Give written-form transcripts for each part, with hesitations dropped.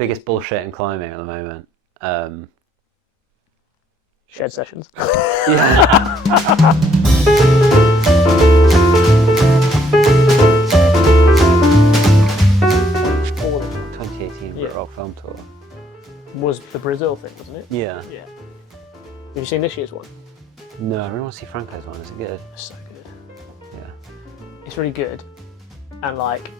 Biggest bullshit in climbing at the moment. Shed sessions. Yeah. 2018 Rock Film Tour. Was the Brazil thing, wasn't it? Yeah. Yeah. Have you seen this year's one? No, I really want to see Franco's one. Is it good? It's so good. Yeah. It's really good. And like,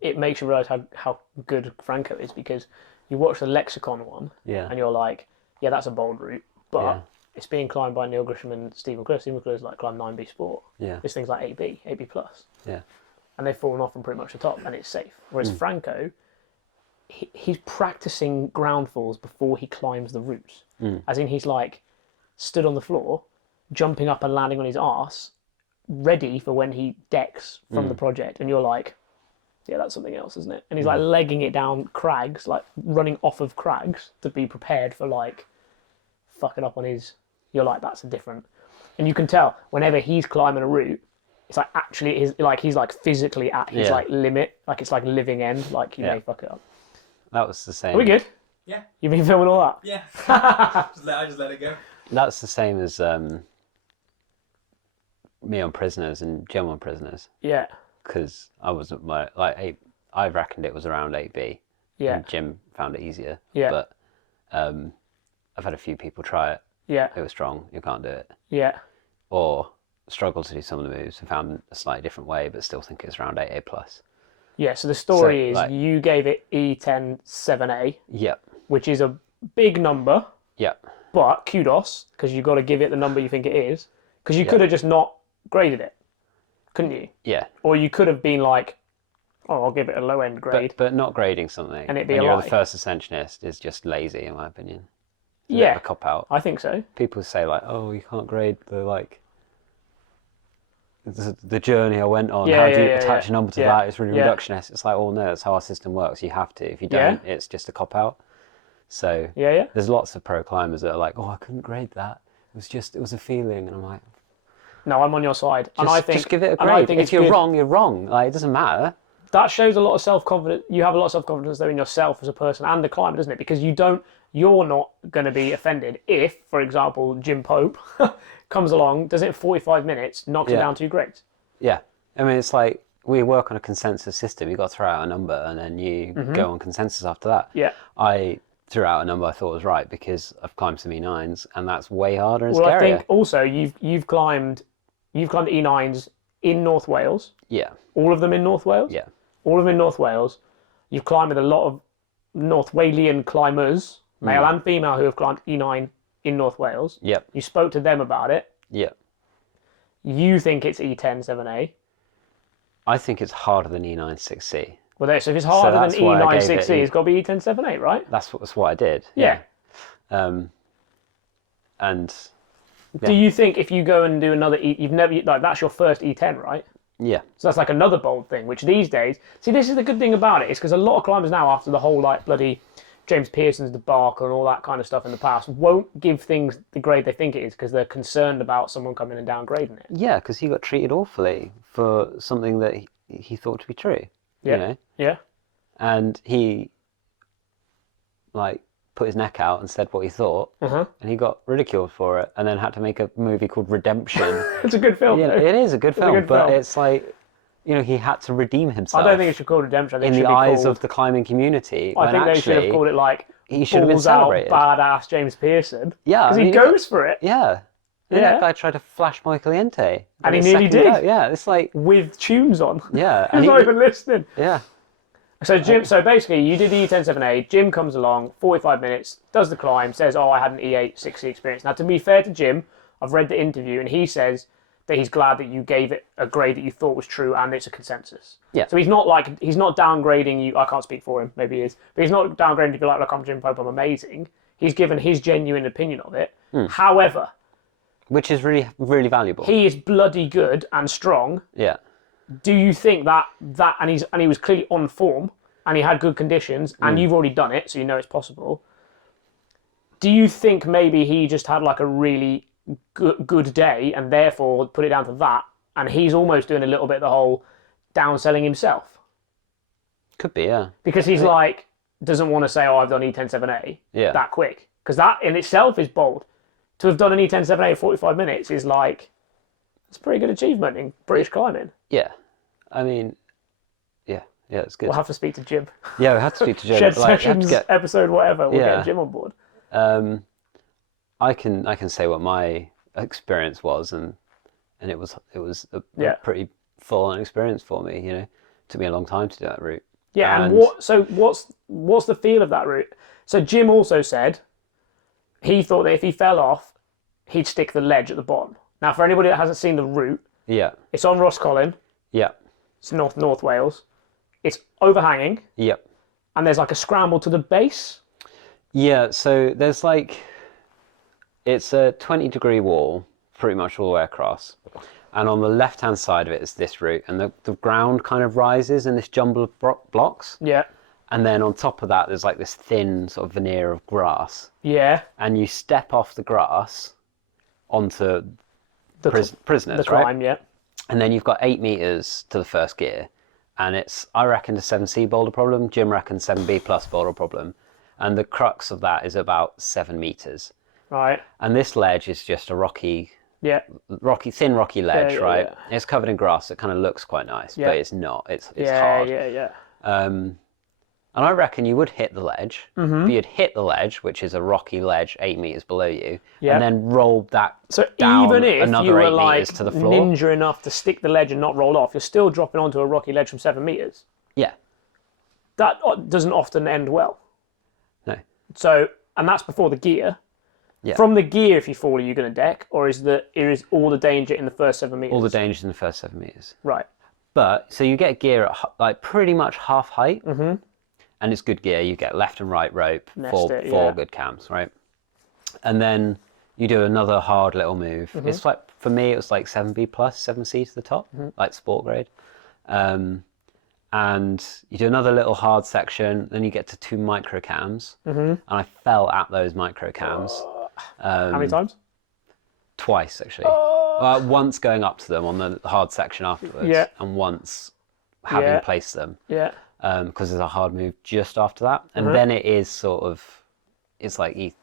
it makes you realise how good Franco is, because you watch the Lexicon one and you're like, yeah, that's a bold route, but it's being climbed by Neil Grisham and Stephen McClure. Stephen McClure's like climbed 9B Sport. Yeah. This thing's like 8B plus. Yeah. And they've fallen off from pretty much the top, and it's safe. Whereas Franco, he's practicing ground falls before he climbs the route. As in, he's like stood on the floor, jumping up and landing on his arse, ready for when he decks from the project. And you're like, yeah, that's something else, isn't it? And he's like legging it down crags, like running off of crags to be prepared for like fucking up on his. You're like, that's a different. And you can tell whenever he's climbing a route, it's like actually he's like physically at his like limit, like it's like living end, like he may fuck it up. That was the same. Are we good? Yeah. You've been filming all that? Yeah. I just let it go. That's the same as me on Prisoners and Jim on Prisoners. Yeah. Because I was at my I reckoned it was around 8B. Yeah. And Jim found it easier. Yeah. But I've had a few people try it. Yeah. It was strong. You can't do it. Yeah. Or struggle to do some of the moves and found a slightly different way, but still think it's around 8A plus. Yeah. So the story is like, you gave it E10 7A. Yep. Which is a big number. Yep. But kudos, because you've got to give it the number you think it is. Because you could have just not graded it, couldn't you? Yeah. Or you could have been like, oh, I'll give it a low end grade. But not grading something And it'd be when a you're lie. the first ascensionist is just lazy, in my opinion. It's a bit Yeah. of a cop out. I think so. People say like, oh, you can't grade the journey I went on. How do you attach a number to that? It's really reductionist. It's like, oh no, that's how our system works. You have to. If you don't, it's just a cop out. So there's lots of pro climbers that are like, oh, I couldn't grade that. It was a feeling, and I'm like, no, I'm on your side, and I think just give it a and I grade. think If you're wrong, you're wrong. Like, it doesn't matter. That shows a lot of self-confidence. You have a lot of self-confidence though in yourself as a person and the climber, doesn't it? Because you're not going to be offended if, for example, Jim Pope comes along, does it in 45 minutes, knocks it down 2 grades. Yeah, I mean, it's like we work on a consensus system. You got to throw out a number, and then you go on consensus after that. Yeah. I threw out a number I thought was right because I've climbed some E9s, and that's way harder and Well, scarier. I think also you've climbed E9s in North Wales. Yeah. All of them in North Wales. Yeah. All of them in North Wales. You've climbed with a lot of North Walian climbers, male and female, who have climbed E9 in North Wales. Yep. You spoke to them about it. Yep. You think it's E10 7A. I think it's harder than E9 6C. Well, so if it's harder than that's why I E9 gave 6C, it it's got to be E10 7A, right? That's what I did. Yeah. And Do you think if you go and do another you've never, like, that's your first E10, right? yeah. So that's like another bold thing, which these days, see, this is the good thing about it, is because a lot of climbers now, after the whole like bloody James Pearson's debacle and all that kind of stuff in the past, won't give things the grade they think it is because they're concerned about someone coming and downgrading it. Yeah, because he got treated awfully for something that he thought to be true. Yeah. You know? Yeah. And he put his neck out and said what he thought, and he got ridiculed for it, and then had to make a movie called Redemption. It's a good film. Yeah, though. it is a good film, good but film. it's like, he had to redeem himself. I don't think it should be called Redemption. I think in it should the be eyes called, of the climbing community. I think when they should have actually called it like he should have been Balls Out celebrated. Badass James Pearson. Yeah, Because I mean, he goes for it Yeah. And Yeah. that guy tried to flash Michael Yente. And he his nearly second did. go. Yeah, it's like, with tunes on. yeah. He's not even listening. Yeah. So basically, you did the E10 7A. Jim comes along, 45 minutes, does the climb, says, "Oh, I had an E8 6C experience." Now, to be fair to Jim, I've read the interview, and he says that he's glad that you gave it a grade that you thought was true, and it's a consensus. Yeah. So he's not downgrading you. I can't speak for him. Maybe he is, but he's not downgrading to be like, "Look, I'm Jim Pope. I'm amazing." He's given his genuine opinion of it. However, Which is really, really valuable. he is bloody good and strong. Yeah. Do you think that and he was clearly on form and he had good conditions and you've already done it, so you know it's possible? Do you think maybe he just had like a really good day and therefore put it down to that, and he's almost doing a little bit of the whole downselling himself? Could be, yeah. Because he's like, doesn't want to say, oh, I've done E107A that quick. Because that in itself is bold. To have done an E107A in 45 minutes is like, it's a pretty good achievement in British climbing. Yeah. I mean, yeah, it's good. We'll have to speak to Jim. Yeah, we have to speak to Jim. Shed Sessions episode, whatever. We'll get Jim on board. I can say what my experience was, and it was a pretty full-on experience for me. You know, it took me a long time to do that route. Yeah, and what's the feel of that route? So Jim also said he thought that if he fell off, he'd stick the ledge at the bottom. Now, for anybody that hasn't seen the route, it's on Roscollon. Yeah, it's North Wales. It's overhanging. Yep. And there's like a scramble to the base. Yeah, so there's it's a 20-degree wall, pretty much all the way across. And on the left-hand side of it is this route, and the ground kind of rises in this jumble of blocks. Yeah. And then on top of that, there's like this thin sort of veneer of grass. Yeah. And you step off the grass onto prisoners, the climb, right? Yeah. And then you've got 8 meters to the first gear. And it's, I reckon, a 7C boulder problem. Jim reckons 7B plus boulder problem. And the crux of that is about 7 meters. Right. And this ledge is just a thin rocky ledge, right? Yeah. It's covered in grass. It kind of looks quite nice, but it's not. It's hard. And I reckon you would hit the ledge, but you'd hit the ledge, which is a rocky ledge 8 meters below you, and then roll that down even if another you were 8 like meters to the floor. Ninja enough to stick the ledge and not roll off, you're still dropping onto a rocky ledge from 7 meters. Yeah. That doesn't often end well. No. So, and that's before the gear. Yeah. From the gear, if you fall, are you going to deck, or is all the danger in the first 7 meters? All the danger in the first 7 meters. Right. But so you get gear at like pretty much half height. Mm-hmm. And it's good gear. You get left and right rope, four good cams, right? And then you do another hard little move. Mm-hmm. It's like, for me, it was like 7B plus, 7C to the top, like sport grade. And you do another little hard section, then you get to 2 micro cams. Mm-hmm. And I fell at those micro cams. How many times? Twice, actually. Once going up to them on the hard section afterwards, and once having placed them. Yeah. Because there's a hard move just after that, and then it is sort of, it's like E2,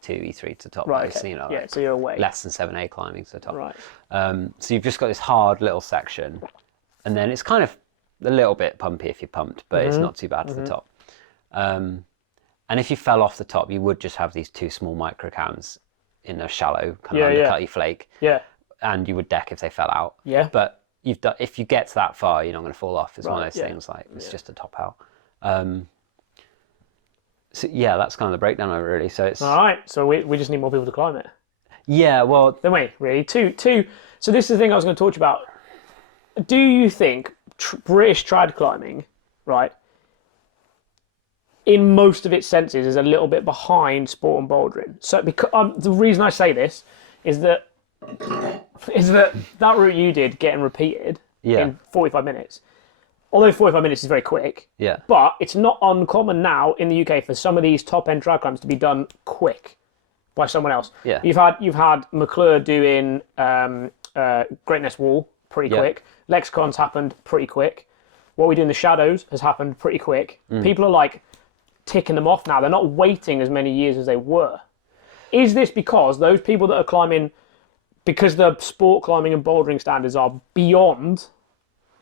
E3 to the top. Right. Okay. Yeah. So you're away. Less than 7A climbing to the top. Right. So you've just got this hard little section, and then it's kind of a little bit pumpy if you're pumped, but it's not too bad to the top. And if you fell off the top, you would just have these 2 small micro cams in a shallow kind of undercutty flake. Yeah. And you would deck if they fell out. Yeah. But if you get to that far, you're not going to fall off. It's one of those things, like it's just a top out. So yeah, that's kind of the breakdown of it, really. So it's all right. So we just need more people to climb it. Yeah, well, then wait, really two. So this is the thing I was going to talk to you about. Do you think British trad climbing, right, in most of its senses, is a little bit behind sport and bouldering? So because the reason I say this is that route you did getting repeated in 45 minutes. Although 45 minutes is very quick, but it's not uncommon now in the UK for some of these top-end trad climbs to be done quick by someone else. Yeah. You've had McClure doing Greatness Wall pretty quick. Lexicon's happened pretty quick. What we do in the Shadows has happened pretty quick. People are like ticking them off now. They're not waiting as many years as they were. Is this because those people that are climbing, because the sport climbing and bouldering standards are beyond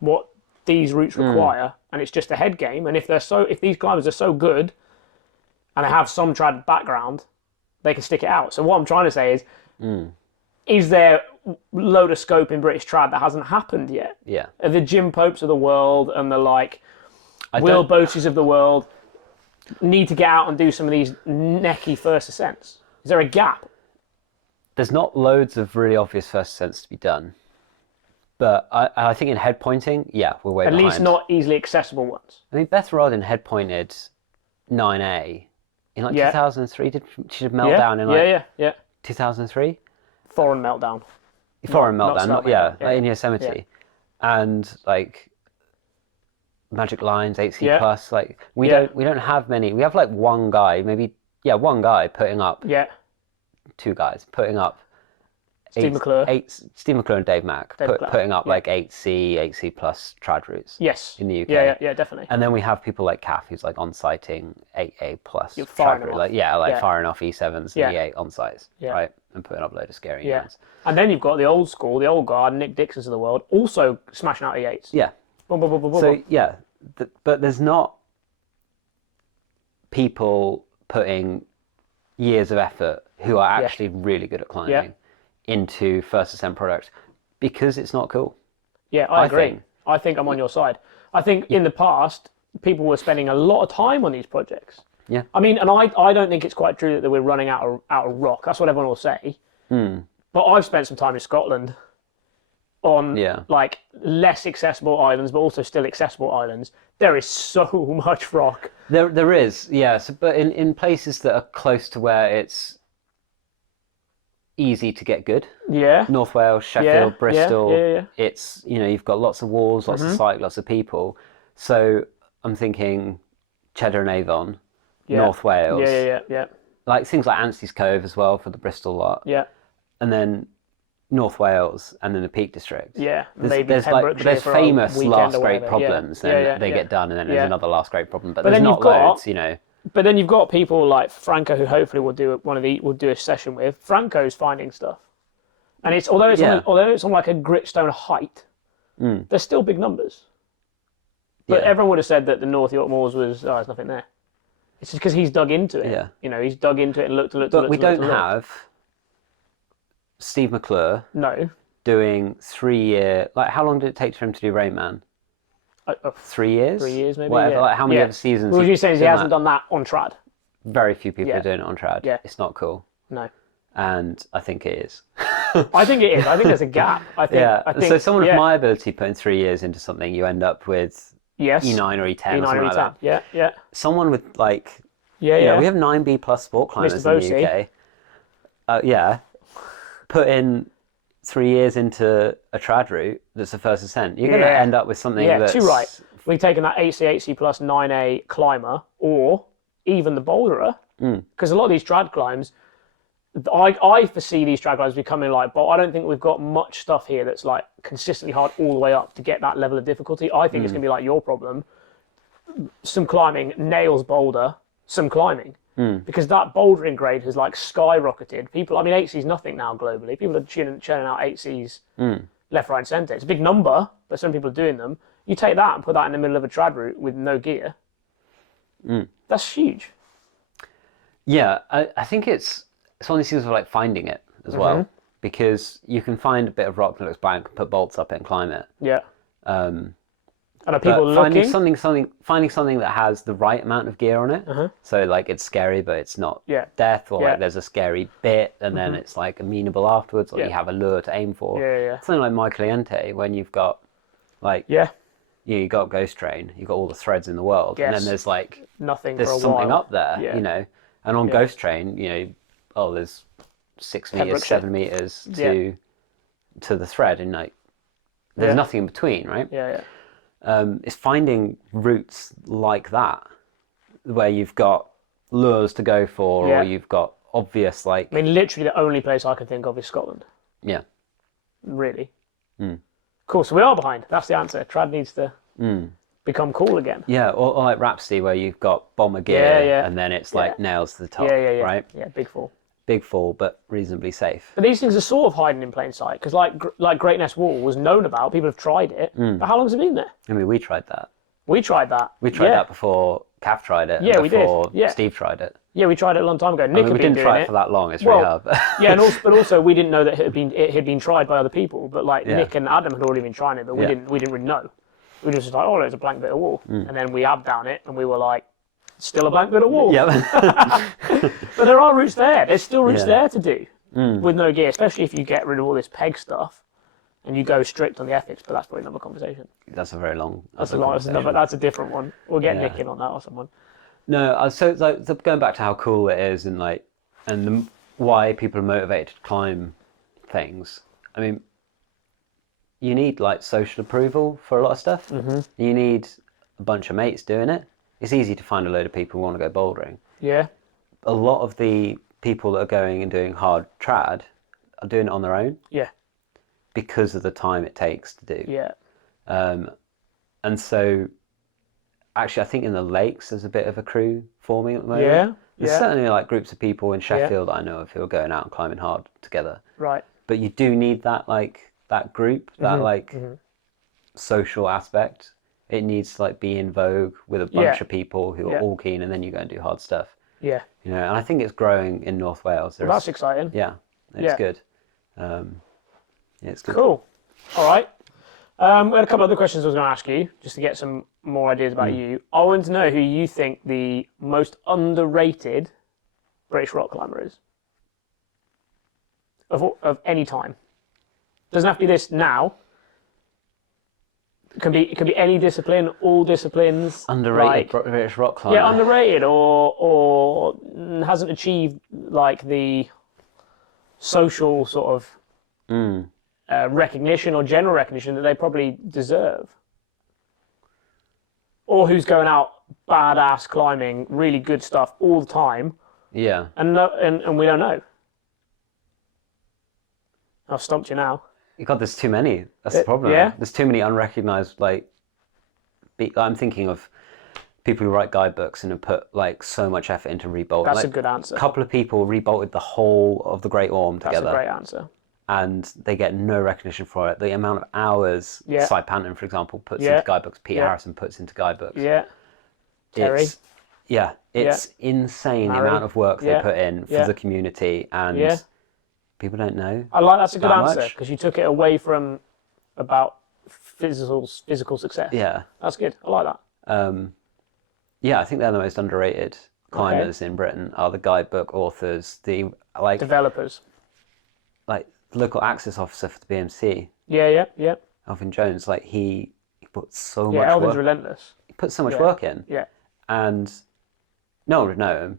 what these routes require, and it's just a head game, and if these climbers are so good and they have some trad background, they can stick it out. So what I'm trying to say is there a load of scope in British trad that hasn't happened yet? Yeah. Are the Jim Popes of the world and the Will Boaches of the world need to get out and do some of these necky first ascents? Is there a gap? There's not loads of really obvious first ascents to be done. But I think in head pointing, we're way behind. At least not easily accessible ones. I mean, Beth Rodden head pointed 9A in 2003. She did Meltdown in 2003? Foreign Meltdown. In Yosemite. And Magic Lines, 8C plus. We don't have many. We have one guy, maybe one guy putting up. Yeah. 2 guys putting up Steve McClure and Dave Mack putting up like 8C plus trad routes. Yes. In the UK. Yeah, definitely. And then we have people like Kath who's like on-siting 8A plus trad route. Firing off E7s and E8 on-sites, right? And putting up a load of scary guns. And then you've got the old school, the old guard, Nick Dixons of the world, also smashing out E8s. Yeah. But there's not people putting years of effort who are actually really good at climbing into first ascent products because it's not cool. Yeah, I agree. I think I'm on your side. I think in the past, people were spending a lot of time on these projects. Yeah. I mean, and I don't think it's quite true that we're running out of rock. That's what everyone will say. But I've spent some time in Scotland on like less accessible islands, but also still accessible islands. There is so much rock. There is, yes, but in places that are close to where it's easy to get good. Yeah. North Wales, Sheffield, Bristol. It's, you've got lots of walls, lots of sight, lots of people. So I'm thinking Cheddar and Avon, North Wales. Yeah. Like things like Anstey's Cove as well for the Bristol lot. Yeah. And then North Wales and then the Peak District. Yeah. There's famous last great problems, and they get done, and then there's another last great problem. But there's not loads, But then you've got people like Franco, who hopefully we'll do a session with. Franco's finding stuff, and it's although it's on like a gritstone height, there's still big numbers. But everyone would have said that the North York Moors was there's nothing there. It's just because he's dug into it. Yeah. He's dug into it and looked. But we don't have Steve McClure. No. Doing 3-year. Like, how long did it take for him to do Rain Man? 3 years? 3 years, maybe. Whatever. Like, how many other seasons? What you're saying is he hasn't done that on trad. Very few people are doing it on trad. Yeah. It's not cool. No. And I think it is. I think it is. I think there's a gap. I think, so someone of my ability putting 3 years into something, you end up with E9 or E10 or something like that. Yeah. Someone with like... we have 9B plus sport climbers in the UK. Put in 3 years into a trad route that's a first ascent, you're going to end up with something that's... too right. We've taken that 8C plus 9A climber, or even the boulderer, because a lot of these trad climbs, I foresee these trad climbs becoming like, but I don't think we've got much stuff here that's like consistently hard all the way up to get that level of difficulty. I think it's going to be like your problem. Some climbing, nails boulder, some climbing. Because that bouldering grade has like skyrocketed. People, I mean, 8C is nothing now globally. People are churning out 8Cs left, right, and centre. It's a big number, but some people are doing them. You take that and put that in the middle of a trad route with no gear. That's huge. Yeah, I think it's one of these things of like finding it as well, because you can find a bit of rock that looks blank, put bolts up it, and climb it. Yeah. And are people looking? Finding something that has the right amount of gear on it. So like it's scary, but it's not death, or like there's a scary bit, and then it's like amenable afterwards, or you have a lure to aim for. Something like My Cliente, when you've got like you got Ghost Train, you've got all the threads in the world, and then there's like nothing. There's for a something while. up there, and on Ghost Train, there's 6 meters, 7 meters to the thread, and like there's nothing in between, right? It's finding routes like that where you've got lures to go for, or you've got obvious like. I mean, literally the only place I can think of is Scotland. Yeah. Really. Cool. So we are behind. That's the answer. Trad needs to become cool again. Yeah, or like Rhapsody, where you've got bomber gear, and then it's like nails to the top. Right. Yeah. Big fall. Big fall, but reasonably safe. But these things are sort of hiding in plain sight, because like Great Nest Wall was known about. People have tried it. But how long has it been there? I mean, we tried that. We tried that. We tried that before Kath tried it. Yeah, we did. Yeah. Steve tried it. Yeah, we tried it a long time ago. Nick we didn't try it for that long. It's really hard. But also we didn't know that it had been tried by other people. But like Nick and Adam had already been trying it, but we didn't really know. We were just like, oh, there's a blank bit of wall, and then we abbed down it, and we were like, still a blank bit of wall. But there are routes there. There's still routes there to do with no gear, especially if you get rid of all this peg stuff and you go strict on the ethics. But that's probably another conversation. That's a very long. That's a different one. We'll get Nick in on that or someone. No, so going back to how cool it is, and why people are motivated to climb things. I mean, you need like social approval for a lot of stuff. You need a bunch of mates doing it. It's easy to find a load of people who want to go bouldering. Yeah. A lot of the people that are going and doing hard trad are doing it on their own. Yeah. Because of the time it takes to do. Yeah. And so, actually, I think in the lakes there's a bit of a crew forming at the moment. Yeah. There's certainly like groups of people in Sheffield I know of who are going out and climbing hard together. Right. But you do need that that group, that social aspect. It needs to be in vogue with a bunch of people who are all keen, and then you go and do hard stuff. Yeah. And I think it's growing in North Wales. Well, that's exciting. Yeah, it's good. It's good. Cool. All right. We had a couple other questions I was going to ask you, just to get some more ideas about you. I want to know who you think the most underrated British rock climber is. Of any time. Doesn't have to be this now. It can be any discipline, all disciplines. Underrated British rock climber. Yeah, underrated or hasn't achieved the social sort of recognition or general recognition that they probably deserve. Or who's going out badass climbing, really good stuff all the time. Yeah. And we don't know. I've stumped you now. God, there's too many. That's the problem. Yeah. There's too many unrecognised. I'm thinking of people who write guidebooks and have put so much effort into rebolting. That's a good answer. A couple of people rebolted the whole of the Great Orme together. That's a great answer. And they get no recognition for it. The amount of hours Cy Panton, for example, puts into guidebooks, Pete Harrison puts into guidebooks. Yeah. Terry. It's insane the amount of work they put in for the community, and people don't know. That's a good answer, because you took it away from about physical success. Yeah. That's good. I like that. I think they're the most underrated climbers in Britain, are the guidebook authors, the developers. Local access officer for the BMC. Yeah. Alvin Jones, he put so much work. Yeah, Alvin's relentless. He put so much work in. Yeah. And no one would know him.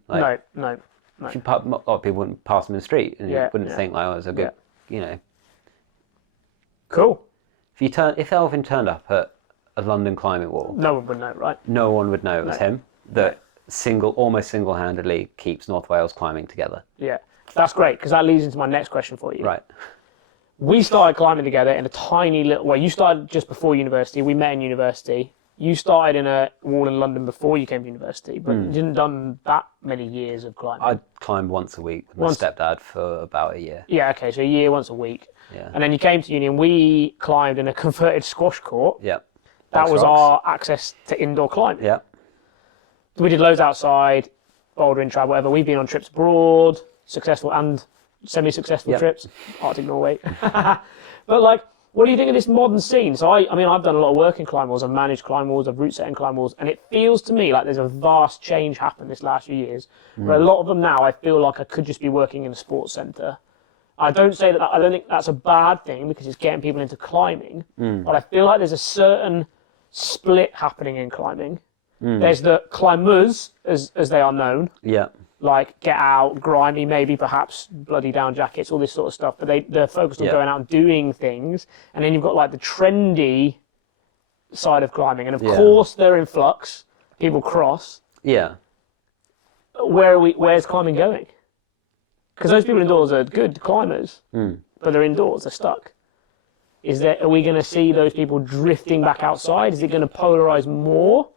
No. A lot of people wouldn't pass him in the street, and you wouldn't think it's a good, Cool. If Alvin turned up at a London climbing wall, no one would know, right? No one would know it was him. That almost single-handedly keeps North Wales climbing together. Yeah, that's great, because that leads into my next question for you. Right. We started climbing together in a tiny little way. You started just before university. We met in university. You started in a wall in London before you came to university, but you didn't done that many years of climbing. I climbed once a week with my stepdad for about a year. Yeah, okay, so a year, once a week. Yeah. And then you came to uni, and we climbed in a converted squash court. Yeah. That was our access to indoor climbing. Yeah. We did loads outside, bouldering, travel, whatever. We've been on trips abroad, successful and semi-successful trips, Arctic Norway. But what do you think of this modern scene? So I've done a lot of work in climb walls, I've managed climb walls, I've route set in climb walls, and it feels to me like there's a vast change happened this last few years. Where a lot of them now, I feel like I could just be working in a sports centre. I don't say that, I don't think that's a bad thing, because it's getting people into climbing, but I feel like there's a certain split happening in climbing. There's the climbers, as they are known. Yeah. Get out, grimy, maybe perhaps bloody down jackets, all this sort of stuff. But they're focused on going out and doing things. And then you've got the trendy side of climbing. And of course they're in flux. People cross. Yeah. Where's climbing going? Because those people indoors are good climbers, but they're indoors, they're stuck. Are we going to see those people drifting back outside? Is it going to polarize more?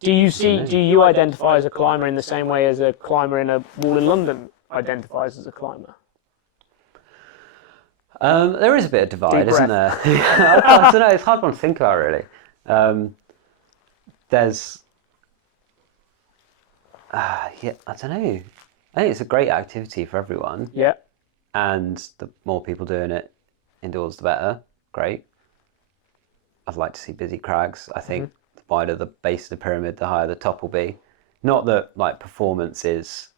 Do you identify as a climber in the same way as a climber in a wall in London identifies as a climber? There is a bit of divide, isn't there? I don't know, it's a hard one to think about, really. There's... I don't know. I think it's a great activity for everyone. Yeah. And the more people doing it indoors, the better. Great. I'd like to see busy crags. I think the wider the base of the pyramid, the higher the top will be. Not that performance is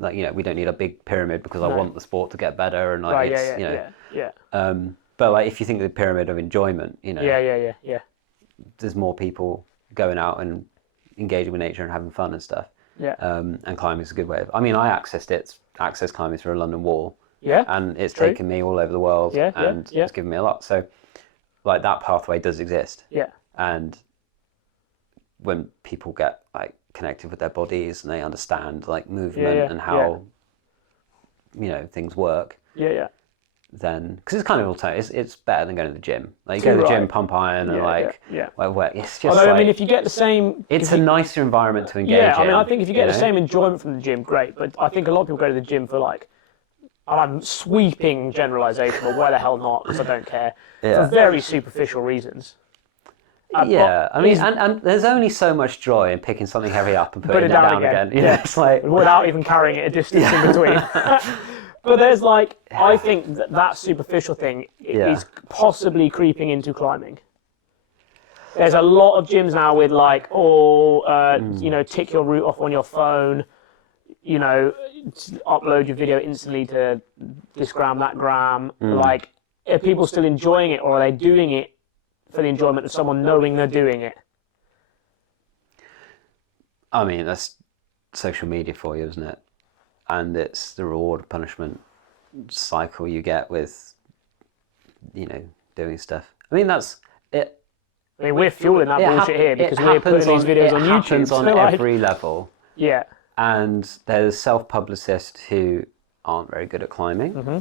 we don't need a big pyramid because I want the sport to get better and but if you think of the pyramid of enjoyment, there's more people going out and engaging with nature and having fun and stuff. Yeah. And climbing is a good way of. I accessed climbing through a London wall. Yeah. And it's taken me all over the world. Yeah. And it's given me a lot. So, that pathway does exist. Yeah. And when people get connected with their bodies and they understand movement and how things work. Yeah. Then, because it's kind of alternative, it's better than going to the gym. Like, you go to the gym, pump iron, and it's just. Although, I mean, if you get the same, it's a nicer environment to engage in. Yeah, I mean, I think if you get the same enjoyment from the gym, great. But I think a lot of people go to the gym for like, I'm sweeping generalisation, but why the hell not? Because I don't care for very superficial reasons. I mean, and there's only so much joy in picking something heavy up and putting it down again. It's like without even carrying it a distance in between. But there's like, I think that superficial thing is possibly creeping into climbing. There's a lot of gyms now with like, tick your route off on your phone, upload your video instantly to this gram, that gram. Like, are people still enjoying it, or are they doing it for the enjoyment of someone knowing they're doing it? I mean, that's social media for you, isn't it? And it's the reward punishment cycle you get with, doing stuff. I mean, that's it. I mean, we're fueling that bullshit here because we're putting these videos on YouTube. It happens on every level. Yeah. And there's self-publicists who aren't very good at climbing. Mm-hmm.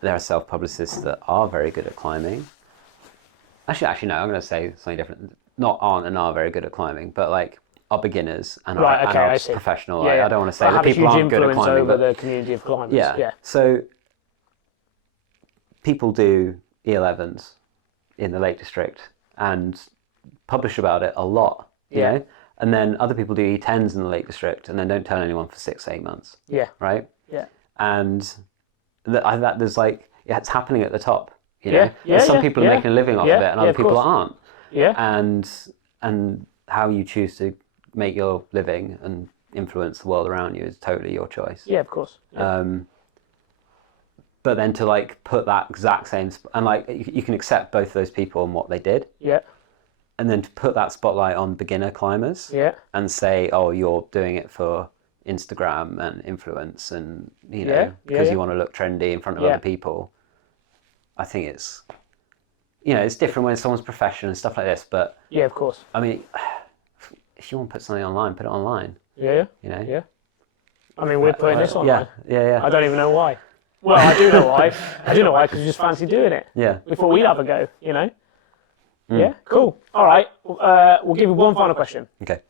There are self-publicists that are very good at climbing. Actually, no, I'm going to say something different. Not aren't and are very good at climbing, but like, are beginners and are professional. I don't want to say that people aren't good at climbing, but the community of climbers. Yeah. So people do E11s in the Lake District and publish about it a lot. You know? And then other people do E10s in the Lake District and then don't tell anyone for 6-8 months. Yeah. Right. Yeah. And that there's like it's happening at the top. Some people are making a living off of it, and other people aren't. Yeah. And how you choose to make your living and influence the world around you is totally your choice. Yeah, of course. Yeah. But then to like put that exact same and like you can accept both of those people and what they did. Yeah. And then to put that spotlight on beginner climbers. Yeah. And say, oh, you're doing it for Instagram and influence, and because you want to look trendy in front of other people. I think it's it's different when someone's professional and stuff like this, but yeah, of course. I mean, if you want to put something online, put it online. Yeah. Yeah. I mean, we're putting this online. Yeah. I don't even know why. Well, I do know why. I do know why, because we just fancy doing it. Yeah. Before we have a go, Yeah, cool. All right. We'll give you one final question. Okay.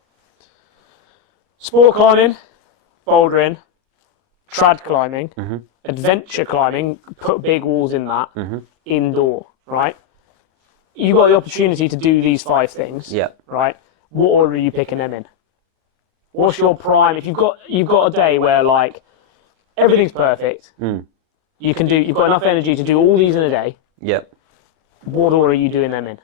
Sport climbing, bouldering, trad climbing, adventure climbing, put big walls in that, indoor, right? You got the opportunity to do these 5 things. Yeah. Right? What order are you picking them in? What's your prime? If you've got a day where like everything's perfect, you've got enough energy to do all these in a day. Yep. What order are you doing them in?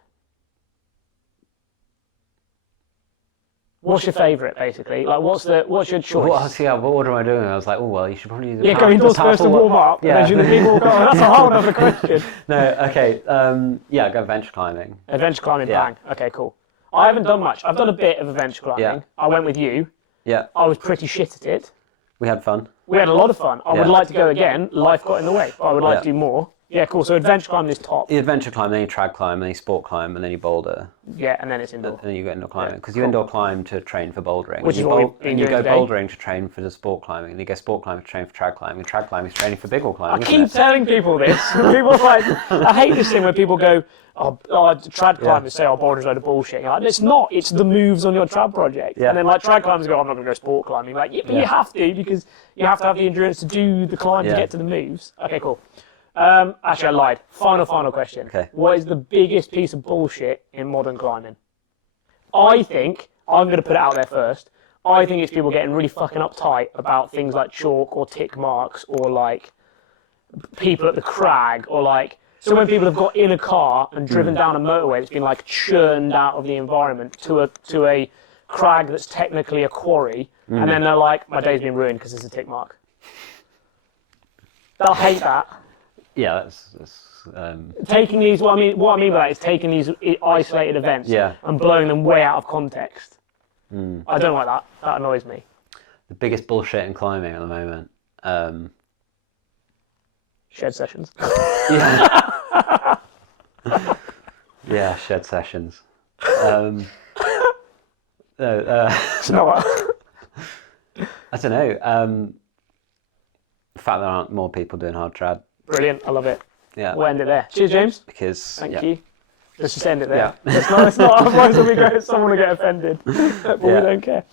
What's your favourite, basically? Like, what's your choice? What order am I doing? I was like, oh well, you should probably do the go indoors first and warm up, and then do the big walk up. That's a whole other question. No, okay, go adventure climbing. Adventure climbing, bang. Okay, cool. I haven't done much. I've done a bit of adventure climbing. Yeah. I went with you. Yeah. I was pretty shit at it. We had fun. We had a lot of fun. I would like to go again. Life got in the way. I would like to do more. Yeah, cool. So adventure climbing is top. You adventure climb, then you trad climb, then you sport climb, and then you boulder. Yeah, and then it's indoor. And then you go indoor climbing. Because you indoor climb to train for bouldering. Which is what we've been doing today. And you go bouldering to train for the sport climbing. And you go sport climbing to train for trad climbing. And trad climbing is training for big wall climbing. I keep telling people this. People are like, I hate this thing where people go, trad climbers say, boulder's a load of bullshit. You're like, it's not. It's the moves on your trad project. Yeah. And then like trad climbers go, I'm not going to go sport climbing. Like, you have to, because you have to have the endurance to do the climb to get to the moves. Okay, cool. Actually, I lied. Final question. Okay. What is the biggest piece of bullshit in modern climbing? I think, I'm going to put it out there first, I think it's people getting really fucking uptight about things like chalk or tick marks or like people at the crag or like... So when people have got in a car and driven down a motorway that's been like churned out of the environment to a crag that's technically a quarry, and then they're like, my day's been ruined because there's a tick mark. They'll hate that. Yeah, that's taking these. What I mean by that is taking these isolated events and blowing them way out of context. I don't like that. That annoys me. The biggest bullshit in climbing at the moment. Shed sessions. Yeah, shed sessions. It's not. I don't know. The fact there aren't more people doing hard trad. Brilliant. I love it. Yeah. We'll end it there. Cheers, James. Because Thank you. Let's just end it there. It's not otherwise we go, someone will get offended. But we don't care.